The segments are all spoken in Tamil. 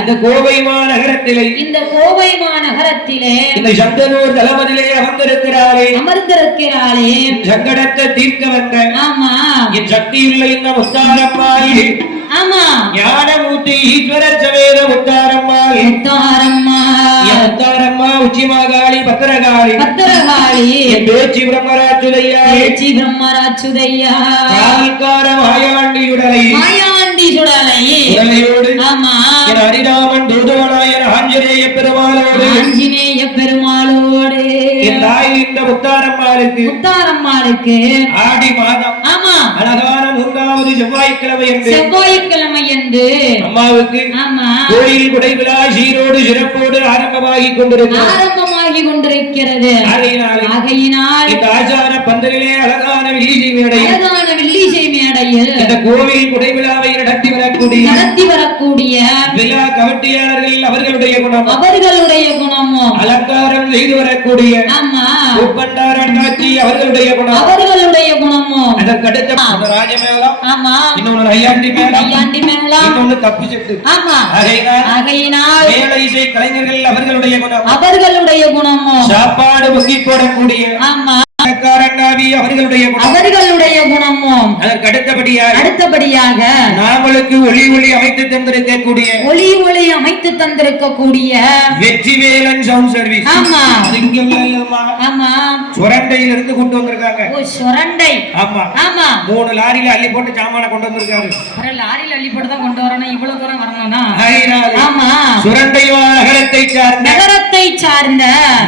இந்த கோவை மாநகரத்திலே இந்த சந்தனூர் தலமதிலே அமர்ந்திருக்கிறாளே சங்கடத்தை தீர்க்க வந்த என் சக்தியுள்ள இந்த முத்தாரம்மாள் ஞானமூர்த்தி ஈஸ்வர சமேத முத்தாரம்மா உச்சிமாகாளி பத்திரகாளி என் பேச்சு பிரம்மராச்சுதையா மாயாண்டியுடலை ஹரிராமன் தூதுவனாயர் ஆஞ்சநேய பெருமாளோடு என் தாய் இந்த முத்தாரம்மாளுக்கு ஆடி மாதம் அழகான 3வது செவ்வாய்க்கிழமை என்று அம்மாவுக்கு கோயில் குடை விழா சீரோடு சிறப்போடு ஆரம்பமாகி கொண்டிருக்கிறது. ஆகையினால் இந்த ஆச்சார பந்தலிலே அழகான வில்லிசை மேடையில் இந்த கோவில் குடை விழாவை நடத்தி வரக்கூடிய விழா கவட்டியாளர்கள் அவர்களுடைய குணமோ அலங்காரம் செய்து வரக்கூடிய உப்பண்டாரண்ணாச்சி அவர்களுடைய குணமோ அதற்கடுத்த ராஜமேளம் இன்னொன்று ஐயாண்டி மேளம் இன்னொன்று தப்பு செட்டு ஆகையினால் மேள இசை கலைஞர்கள் அவர்களுடைய குணமோ சாப்பாடு பொங்கி போடக்கூடிய அவர்களுடைய குணமோ அதற்கு அடுத்தபடியாக நாமளுக்கு ஒளி அமைத்து தந்திருக்கக்கூடிய வெற்றிவேலன் சவுண்ட் சர்வீஸ். ஆமா, ஆமா, சுரண்டையில இருந்து கொண்டு வந்திருக்காங்க. ஓ, சுரண்டை. ஆமா, ஆமா, 3 லாரியில அள்ளி போட்டு சாமான கொண்டு வந்திருக்காரு. லாரியில அள்ளி போட்டு தான் கொண்டு வரணும், இவ்வளவு தூரம் வரணும்னா. ஆமா, சுரண்டை நகரத்தை சார்ந்த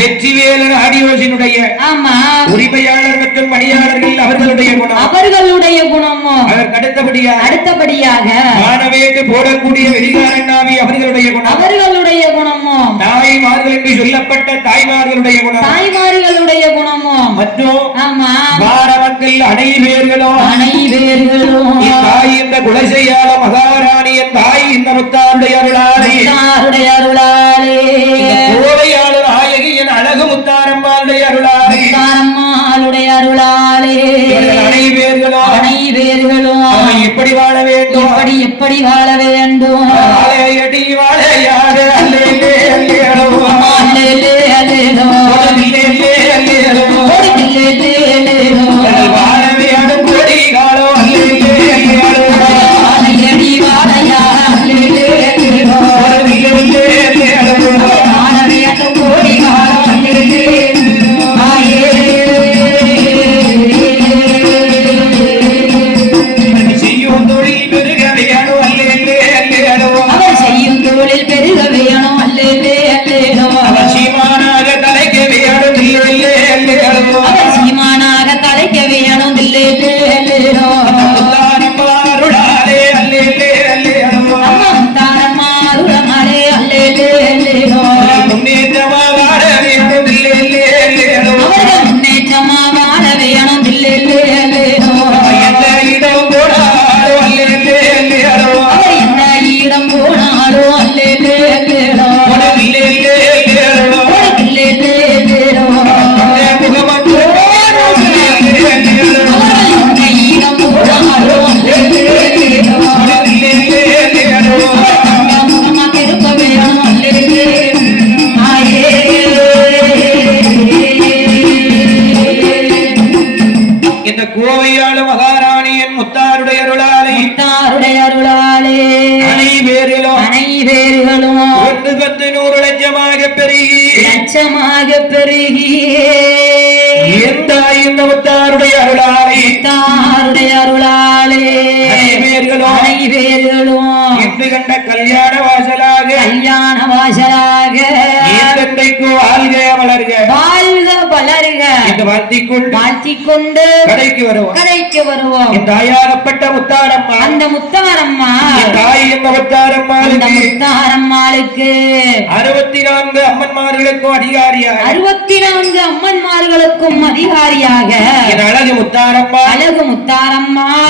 வெற்றிவேலன் ஆடியோசினுடைய ஆமா உரிமையாளர் மற்றும் பணியாளர்கள் அவர்களுடைய குணமோ அதற்கு அடுத்தபடியாக வானவேட்டு போடக்கூடிய வெடிகாரண்ணாவி அவர்களுடைய குணமோ தாய்மார்கள் என்று சொல்லப்பட்ட தாய்மார்களுடைய குணமோ மற்றும் ஆமா வார மக்கள் அனைவர்களும் தாய் இந்த குலசையாள மகாராணிய தாய் இந்த முத்தாருடைய அருளாலே கோவையாளர் ஆயகியின் அழகு முத்தாரம்மாளுடைய அருளாலே அனைவர்களும் எப்படி வாழ வேண்டும் எப்படி வாழ வேண்டும் வாழையடி வாழையாக அல்லேலே அல்லேலோ அல்லேலே அல்லேலோ அல்லேலே அல்லேலோ அல்லேலே அல்லேலோ வாழவே அடுப்படி காலோ அல்லேலே அல்லேலோ வாழையடி வாழையாக அல்லேலே அல்லேலோ அல்லேலே அல்லேலோ வாழவே அடுப்படி காலோ அல்லேலே லட்சமாக பெருகி எந்த முத்தாருடைய அருளாலே அனைவர்களும் என்று கண்ட கல்யாண வாசலாக வளர்க என்று வாழ்த்திக் கொண்டு கடைக்கு வருவோம் தாயாகப்பட்ட முத்தாரம்மா அந்த முத்தாரம்மா தாய் என்ற முத்தாரம்மாளுக்கு 64 அம்மன்மார்களுக்கும் அதிகாரியாக அழகு முத்தாரம்மா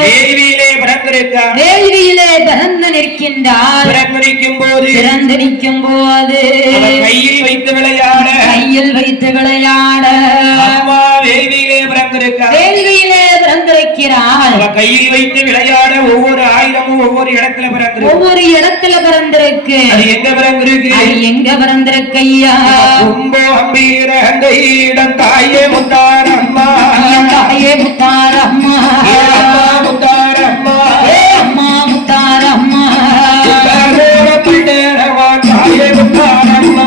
வேள்வியிலே பிறந்து நிற்கின்றார் கையில் வைத்து விளையாட அம்மா வேள்வியிலே பிறந்திருக்கிறாள். கையில் வைத்து விளையாட ஒவ்வொரு ஆயுதமும் ஒவ்வொரு இடத்துல பிறந்திருக்கு. அது எங்க பிறந்திருக்கு ஐயா? கும்போ அம்பீர இடம் தாயே முத்தாரம்மா தாயே முத்தாரம்மா முத்தாரம்மா அம்மா முத்தாரம்மா தாயே முத்தாரம்மா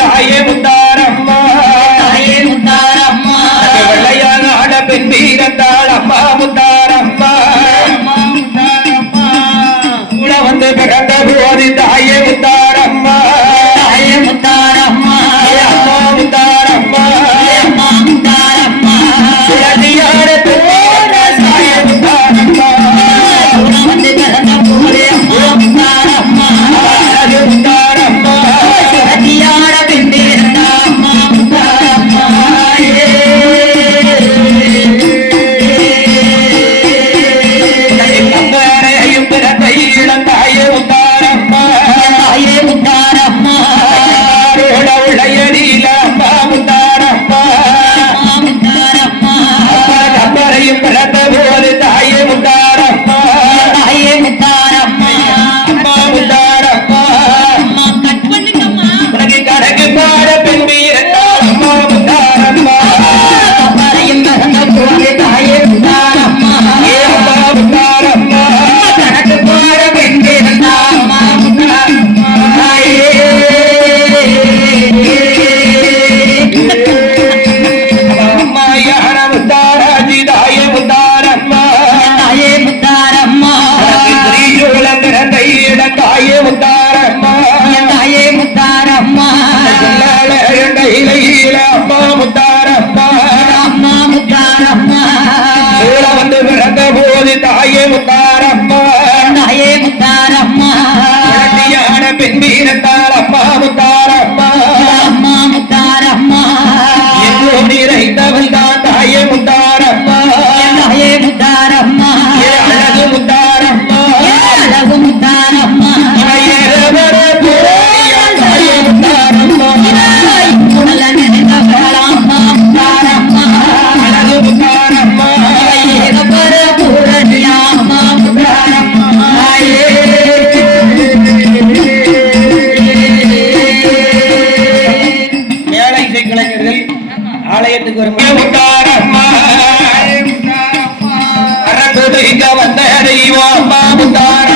தாயே முத்தாரம்மா தாயே முத்தாரம்மா வெள்ளையான ஆட பெண் வீரத்தாள் அம்மா முத்தாரம்மா கூட வந்து பிறந்த போது தாயே முத்தாரம்மா அம்மா முத்தாரம்மா சுழதியான தாயே முத்தாரம்மா வந்து பிறந்த போது அம்மா முத்தாரம்மா முத்தாரம்மா அம்மா முத்தாரம்மா அம்மா முத்தாரம்மா எங்கோ நிறைந்தவள் தான் தாயே முத்தாரம்மா தாயே முத்தாரம்மா அழகு முத்தாரம்மா அழகு முத்தாரம்மா தாயே முத்தாரம்மா உடல நினைந்தவளாம்மா முத்தாரம்மா அழகு முத்தாரம்மா பூரணியாம்மா முத்தாரம்மா மேலை இசை கலைஞர்கள் ஆலயத்துக்கு வரும் வந்த தெய்வம் முத்தார